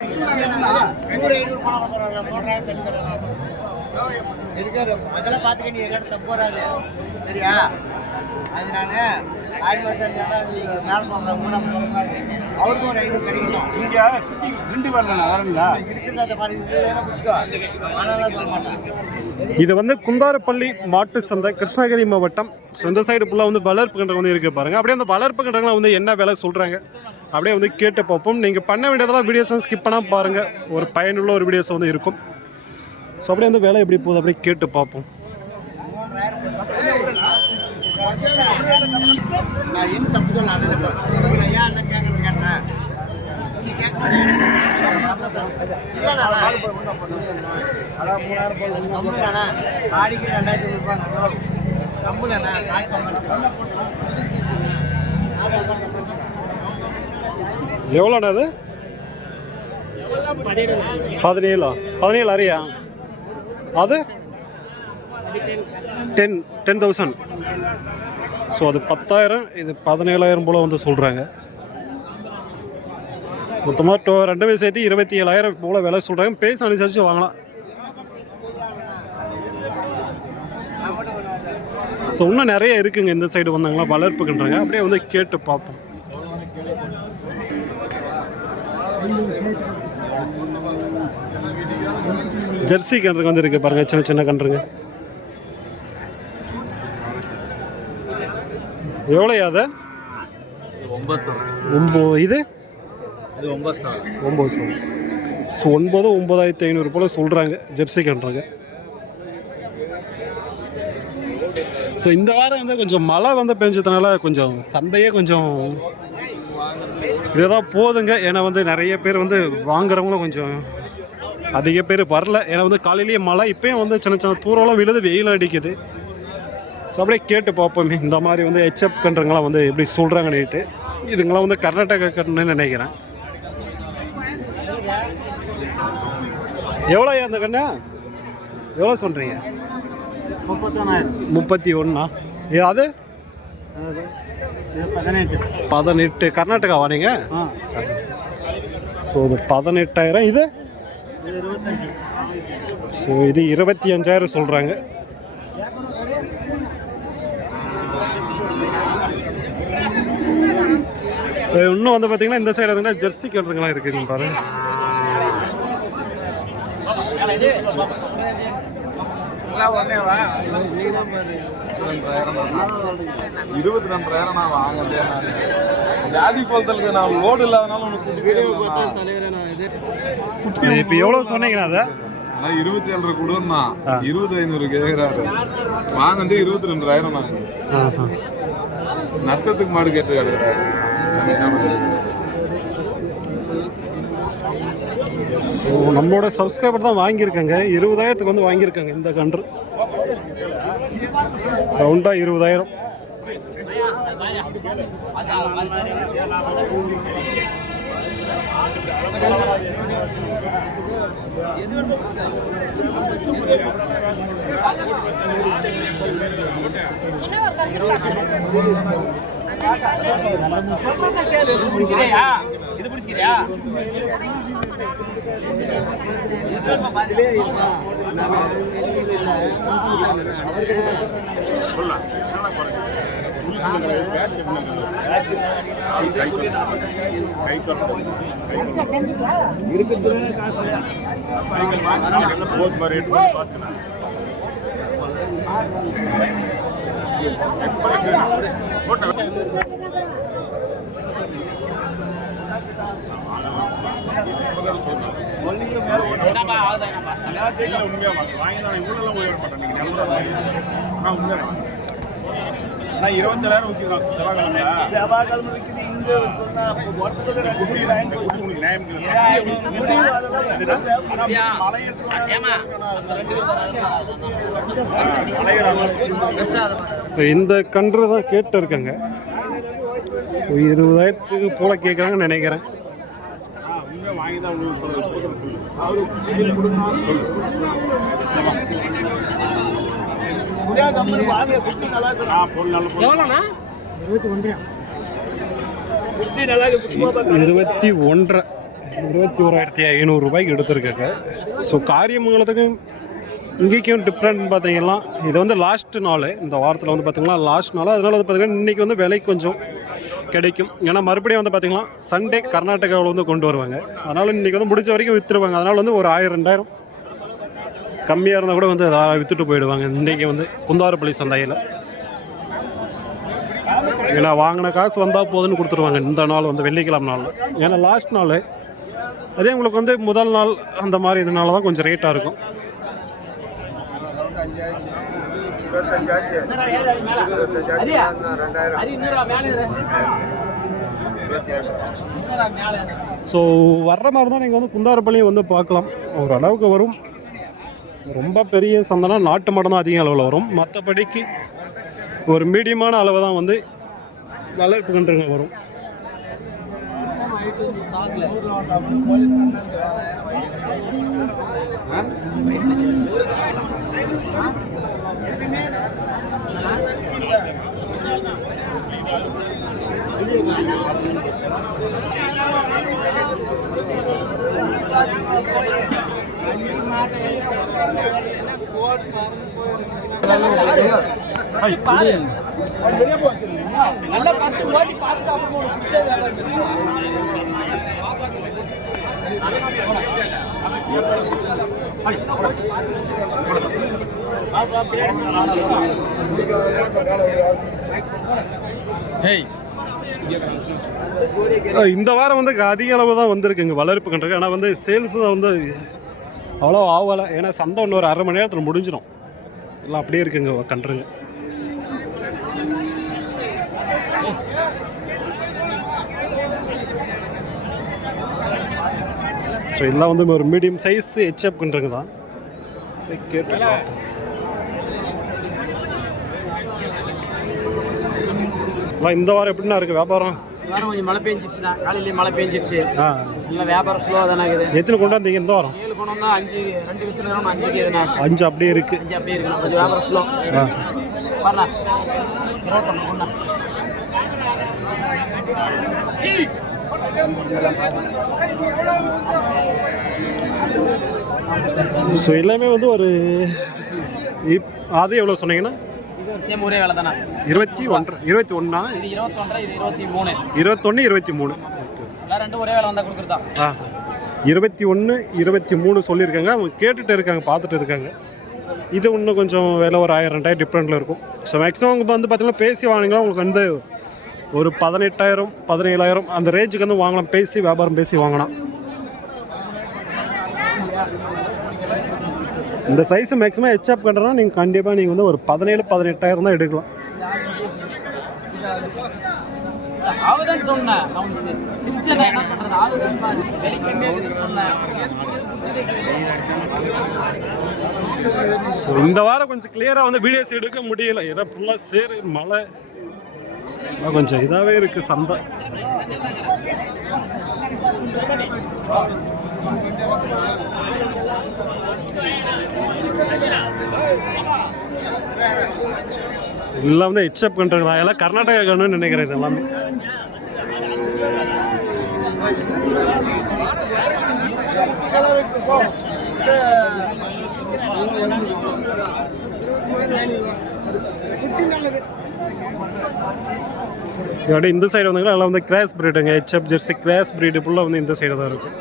நூறு ஐநூறு பணம் இருக்காரு அதெல்லாம் பார்த்துக்க நீ எங்கிட்ட தப்பு வராது சரியா அது நான் வருஷம் மேலே சொல்கிறேன் அவருக்கும் ஒரு ஐநூறு கிடைக்கணும் வரீங்களா இருக்கிறத பிடிச்சிக்கோ ஆனால் சொல்ல மாட்டேன் இது வந்து குந்தாரப்பள்ளி மாட்டு சந்தை கிருஷ்ணகிரி மாவட்டம். ஸோ இந்த சைடு ஃபுல்லாக வந்து வளர்ப்பு கன்றம் வந்து இருக்கு பாருங்க. அப்படியே அந்த வளர்ப்பு கன்றங்களாம் வந்து என்ன விலை சொல்கிறாங்க அப்படியே வந்து கேட்டு பார்ப்போம். நீங்கள் பண்ண வேண்டியதெல்லாம் வீடியோஸ் வந்து ஸ்கிப் பண்ணால் பாருங்கள் ஒரு பயனுள்ள ஒரு வீடியோஸ் வந்து இருக்கும். ஸோ அப்படியே வந்து வேலை எப்படி போகுது அப்படியே கேட்டு பார்ப்போம். நான் என்ன தப்பு சொல்ல ஏன் என்ன கேட்டேன். ரெண்டாயிரத்தி ரூபாய் எவ்வளோண்ணா அது பதினேழா? பதினேழு அறையா அது? Ten ten thousand. ஸோ அது பத்தாயிரம் இது பதினேழாயிரம் போல் வந்து சொல்கிறாங்க மொத்தமாக டோ ரெண்டுமே சேர்த்து இருபத்தி ஏழாயிரம் போல் விலை சொல்கிறாங்க பேச அனுசரித்து வாங்கலாம். ஸோ இன்னும் நிறைய இருக்குங்க. இந்த சைடு வந்தாங்களா வளர்ப்புக்குன்றாங்க. அப்படியே வந்து கேட்டு பார்ப்போம். ஜெர்சி கன்றுங்க வந்து இருக்குது பாருங்கள் சின்ன சின்ன கன்றுங்க. எவ்வளோ அது? ஒம்பது. இது? ஒன்பது சார். ஒம்பது சார். ஸோ ஒன்பது ஒன்பதாயிரத்தி ஐநூறு போல் சொல்கிறாங்க ஜெர்சி கன்றுங்க. ஸோ இந்த வாரம் வந்து கொஞ்சம் மழை வந்து பெஞ்சதுனால கொஞ்சம் சந்தையே கொஞ்சம் இதுதான் போதுங்க. ஏன்னா வந்து நிறைய பேர் வந்து வாங்குறவங்களும் கொஞ்சம் அதிக பேர் வரல. ஏன்னா வந்து காலையிலேயே மழை இப்பயும் வந்து சின்ன சின்ன தூரம்லாம் விழுது வெயிலும் அடிக்குது. ஸோ அப்படியே கேட்டு பார்ப்போமே. இந்த மாதிரி வந்து ஹெச்எப் கன்றுங்களாம் வந்து எப்படி சொல்கிறாங்கன்னுட்டு இதுங்களாம் வந்து கர்நாடகா கன்றுன்னு நினைக்கிறேன். எவ்வளோ அந்த கண்ணா? எவ்வளோ சொல்கிறீங்க முப்பத்தி ஒன்றா ஏ அது? பதினெட்டு. பதினெட்டு. கர்நாடகாவா நீங்கள் ஸோ இது பதினெட்டாயிரம். இது? ஸோ இது இருபத்தி அஞ்சாயிரம் சொல்கிறாங்க இன்னும் வந்து பார்த்தீங்கன்னா இந்த சைடு வந்து ஜெர்சி கன்றுங்களாம் இருக்குங்க பாருங்க. இருபத்தி ரெண்டாயிரம் நான் வாங்கலையா? ஜாதி குளத்துக்கு நான் லோடு இல்லாதனால உனக்கு வீடியோ இப்போ எவ்வளோ சொன்னீங்கண்ணா அதை? நான் இருபத்தி ஏழரை கொடுன்னா இருபது ஐநூறு கேட்குறாரு வாங்கினது இருபத்தி ரெண்டாயிரம் நான். ஆஹா. நஷ்டத்துக்கு மாடு கேட்டு கிடக்குறாரு ஸோ நம்மளோட சப்ஸ்கிரைபர் தான் வாங்கியிருக்காங்க. இருபதாயிரத்துக்கு வந்து வாங்கியிருக்காங்க இந்த கன்று. ரவுண்டாக இருபதாயிரம். இது பிடிச்சிக்கிறியா என்னப்பா ஆகுது என்னப்பா? வாங்கி நான் இவ்வளோ மாட்டேன். நீங்கள் நான் நான் செவ்வாய்க்கிழமை இங்கே சொன்னா இந்த கன்று தான் கேட்டு இருக்காங்க இருபதாயிரத்துக்கு போல கேட்குறாங்கன்னு நினைக்கிறேன். வாங்கி தான் உங்களுக்கு சொல்லுங்கள் அவரு வாங்க குட்டி நல்லா இருக்கு ஆ பொருள் நல்ல பொருள் எவ்வளோண்ணா? இருபத்தி ஒன்றியா குட்டி நல்லா இருக்கு புஷ்பா பார்க்க இருபத்தி ஒன்றரை இருபத்தி ஓராயிரத்தி ஐநூறுரூபாய்க்கு எடுத்திருக்காங்க. ஸோ காரியமங்கலத்துக்கும் இங்கேக்கும் டிஃப்ரெண்ட் பார்த்தீங்கன்னா இது வந்து லாஸ்ட் நாள் இந்த வாரத்தில் வந்து பார்த்தீங்கன்னா லாஸ்ட் நாள் அதனால வந்து பார்த்தீங்கன்னா இன்றைக்கி வந்து விலை கொஞ்சம் கிடைக்கும். ஏன்னா மறுபடியும் வந்து பார்த்தீங்கன்னா சண்டே கர்நாடகாவில் வந்து கொண்டு வருவாங்க. அதனால் இன்றைக்கி வந்து முடிஞ்ச வரைக்கும் விற்றுருவாங்க அதனால் வந்து ஒரு ஆயிரம் ரெண்டாயிரம் கம்மியாக இருந்தால் கூட வந்து அதை விற்றுட்டு போயிடுவாங்க. இன்றைக்கி வந்து குந்தாரப்பள்ளி சந்தையில். ஏன்னா வாங்கின காசு வந்தால் போதுன்னு கொடுத்துருவாங்க. இந்த நாள் வந்து வெள்ளிக்கிழமை நாள் ஏன்னா லாஸ்ட் நாள் அதே உங்களுக்கு வந்து முதல் நாள் அந்த மாதிரி இதனால தான் கொஞ்சம் ரேட்டாக இருக்கும். ஸோ வர்ற மாதிரி தான் நீங்கள் வந்து குந்தாரப்பள்ளியும் வந்து பார்க்கலாம். ஓரளவுக்கு வரும். ரொம்ப பெரிய சந்தைனா நாட்டு மாடம் தான் அதிக அளவில் வரும். மற்றபடிக்கு ஒரு மீடியமான அளவு தான் வந்து வளர்ப்பு கன்றுங்க வரும். நல்லா ஃபர்ஸ்ட் ஓட்டி பார்த்து சாப்பிடுவோம். பிடிச்ச வேலை. இந்த வாரம் வந்து அதிக அளவு தான் வந்திருக்குங்க வளர்ப்பு கண்டிருக்கு ஆனால் வந்து சேல்ஸ் தான் வந்து அவ்வளோ ஆகலை. ஏன்னா சந்தை ஒன்று ஒரு அரை மணி நேரத்தில் முடிஞ்சிடும் எல்லாம் அப்படியே இருக்குங்க கன்றுங்க. ஸோ எல்லாம் வந்து ஒரு மீடியம் சைஸ் ஹெச்எப் கன்றுங்க தான். கேட்டு இந்த வாரம் எப்படின்னா இருக்குது வியாபாரம்? வாரம் கொஞ்சம் மழை பெஞ்சிச்சுண்ணா. காலையிலேயே மழை பெஞ்சிச்சு. ஆ. இல்லை வியாபாரம் ஸ்லோவாக தானே இருக்குது. எத்தனை கொண்டாந்தீங்க இந்த வாரம்? ஏழு குணம் தான் அஞ்சு ரெண்டு வித்துனா அஞ்சு இருக்குதுண்ணா அஞ்சு அப்படியே இருக்கு. அஞ்சு அப்படியே இருக்கு கொஞ்சம் வியாபாரம் ஸ்லோ ஆ. வரண்ணா. இருபத்தொன்று ஒன்றா ஸோ எல்லாமே வந்து ஒரு இப் அது எவ்வளோ சொன்னீங்கன்னா? சேம் ஒரே வேலை தானே? இருபத்தி ஒன்று இருபத்தி ஒன்றா இது இருபத்தொன்றரை இது இருபத்தி மூணு. இருபத்தொன்று இருபத்தி மூணு. ரெண்டும் ஒரே வேலை வந்தால் கொடுக்குறதா? ஆ. இருபத்தி ஒன்று இருபத்தி மூணு சொல்லியிருக்காங்க. அவங்க கேட்டுட்டு இருக்காங்க பார்த்துட்டு இருக்காங்க. இது இன்னும் கொஞ்சம் விலை ஒரு ஆயிரம் ரெண்டாயிரம் டிஃப்ரெண்ட்டில் இருக்கும். ஸோ மேக்ஸிமம் அவங்க வந்து பார்த்தீங்கன்னா பேசி வாங்கினீங்கன்னா உங்களுக்கு வந்து ஒரு பதினெட்டாயிரம் பதினேழாயிரம் அந்த ரேஞ்சுக்கு வந்து வாங்கலாம். பேசி வியாபாரம் பேசி வாங்கலாம். இந்த சைஸ் மேக்ஸிமம் ஹெச்அப் பண்ணுறனா நீங்கள் கண்டிப்பாக நீங்கள் வந்து ஒரு பதினேழு பதினெட்டாயிரம் தான் எடுக்கலாம். இந்த வாரம் கொஞ்சம் கிளியராக வந்து வீடியோஸ் எடுக்க முடியல. ஏன்னா ஃபுல்லாக சேரு மழை கொஞ்சம் இதாகவே இருக்குது சந்தை. எல்லாம் வந்து எக்ஸப்ட் பண்ணுறதா எல்லாம் கர்நாடகா கண்ணுன்னு நினைக்கிறேன் இது எல்லாமே. அப்படியே இந்த சைடு வந்தாங்கன்னா எல்லாம் வந்து கிராஸ் பிரீடுங்க ஹெச்எப் ஜெர்சி கிராஸ் பிரீடு ஃபுல்லாக வந்து இந்த சைடு தான் இருக்கும்